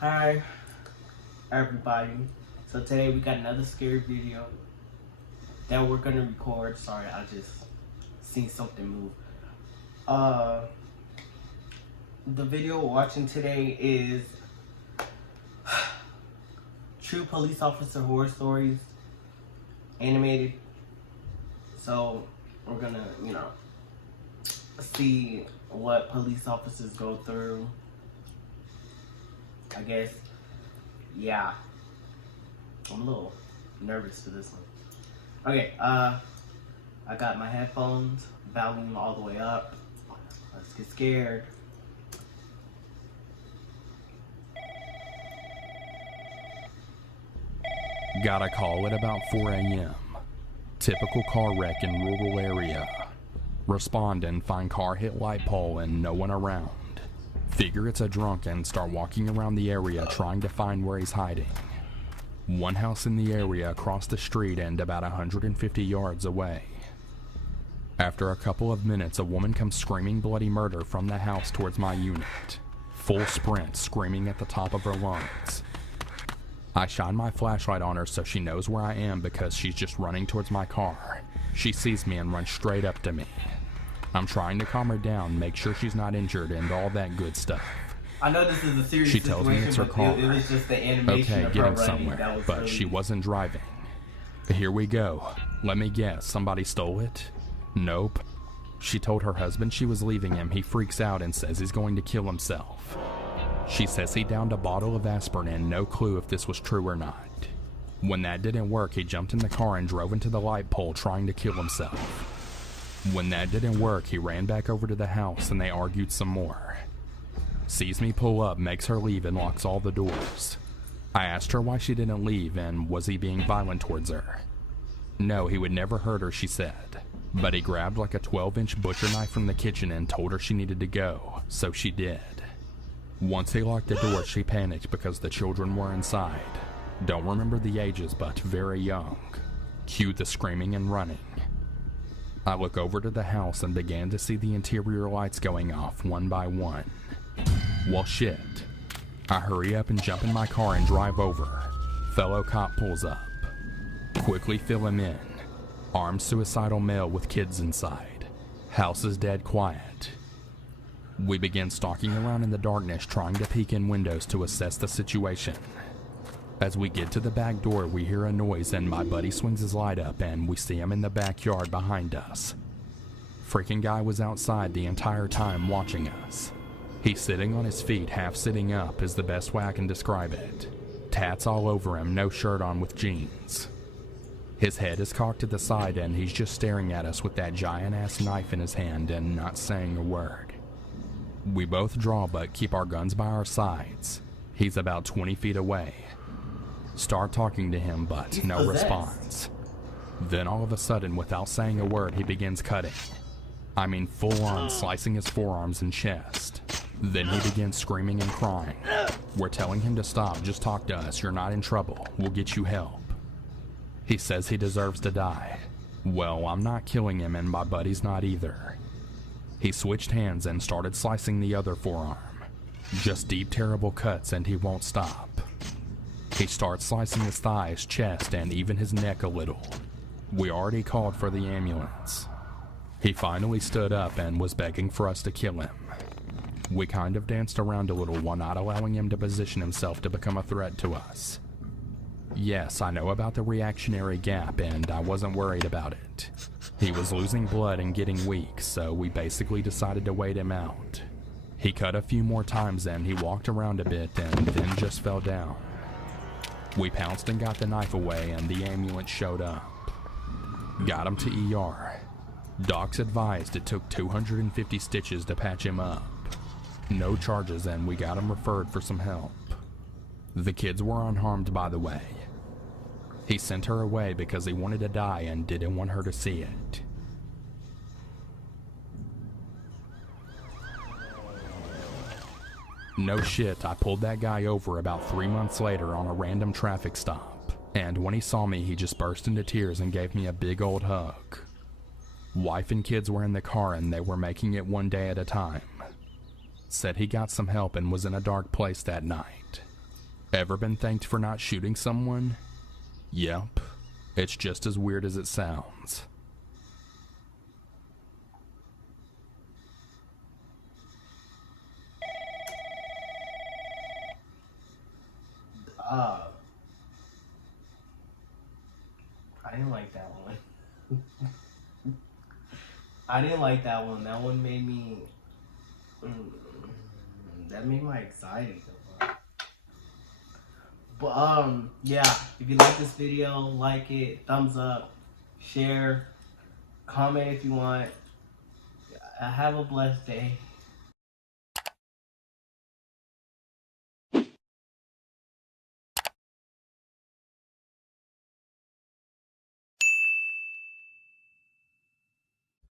Hi everybody. So today we got another scary video that we're gonna record. Sorry, I just seen something move. Uh the video we're watching today is True Police Officer Horror Stories animated. So we're gonna, see what police officers go through. I guess. Yeah. I'm a little nervous for this one. Okay, I got my headphones, volume all the way up. Let's get scared. Got a call at about 4 a.m. Typical car wreck in rural area. Respond and find car hit light pole and no one around. Figure it's a drunk and start walking around the area trying to find where he's hiding. One house in the area across the street and about 150 yards away. After a couple of minutes, a woman comes screaming bloody murder from the house towards my unit. Full sprint, screaming at the top of her lungs. I shine my flashlight on her so she knows where I am because she's just running towards my car. She sees me and runs straight up to me. I'm trying to calm her down, make sure she's not injured and all that good stuff. I know this is a serious She tells me it's her car. It was just the animation Okay, of getting her somewhere, running. but really... she wasn't driving. Here we go. Let me guess, somebody stole it? Nope. She told her husband she was leaving him. He freaks out and says he's going to kill himself. She says he downed a bottle of aspirin and no clue if this was true or not. When that didn't work, he jumped in the car and drove into the light pole trying to kill himself. When that didn't work, he ran back over to the house and they argued some more. Sees me pull up, makes her leave and locks all the doors. I asked her why she didn't leave and was he being violent towards her. No, he would never hurt her, she said. But he grabbed like a 12-inch butcher knife from the kitchen and told her she needed to go, so she did. Once he locked the door, she panicked because the children were inside. Don't remember the ages, but very young. Cue the screaming and running. I look over to the house and began to see the interior lights going off one by one. Well, shit. I hurry up and jump in my car and drive over. Fellow cop pulls up. Quickly fill him in. Armed suicidal male with kids inside. House is dead quiet. We begin stalking around in the darkness trying to peek in windows to assess the situation. As we get to the back door, we hear a noise and my buddy swings his light up and we see him in the backyard behind us. Freaking guy was outside the entire time watching us. He's sitting on his feet, half sitting up is the best way I can describe it. Tats all over him, no shirt on with jeans. His head is cocked to the side and he's just staring at us with that giant ass knife in his hand and not saying a word. We both draw but keep our guns by our sides. He's about 20 feet away. Start talking to him but no response. Then all of a sudden, without saying a word, he begins cutting. I mean full on slicing his forearms and chest. Then he begins screaming and crying. We're telling him to stop, just talk to us, you're not in trouble, we'll get you help. He says he deserves to die. Well, I'm not killing him and my buddy's not either. He switched hands and started slicing the other forearm. Just deep, terrible cuts and he won't stop. He starts slicing his thighs, chest, and even his neck a little. We already called for the ambulance. He finally stood up and was begging for us to kill him. We kind of danced around a little while not allowing him to position himself to become a threat to us. Yes, I know about the reactionary gap and I wasn't worried about it. He was losing blood and getting weak, so we basically decided to wait him out. He cut a few more times and he walked around a bit and then just fell down. We pounced and got the knife away and the ambulance showed up. Got him to ER. Docs advised it took 250 stitches to patch him up. No charges and we got him referred for some help. The kids were unharmed, by the way. He sent her away because he wanted to die and didn't want her to see it. No shit, I pulled that guy over about 3 months later on a random traffic stop. And when he saw me, he just burst into tears and gave me a big old hug. Wife and kids were in the car and they were making it one day at a time. Said he got some help and was in a dark place that night. Ever been thanked for not shooting someone? Yep. It's just as weird as it sounds. I didn't like that one. I didn't like that one. That one made me. That made my anxiety go up. But yeah. If you like this video, like it, thumbs up, share, comment if you want. Have a blessed day.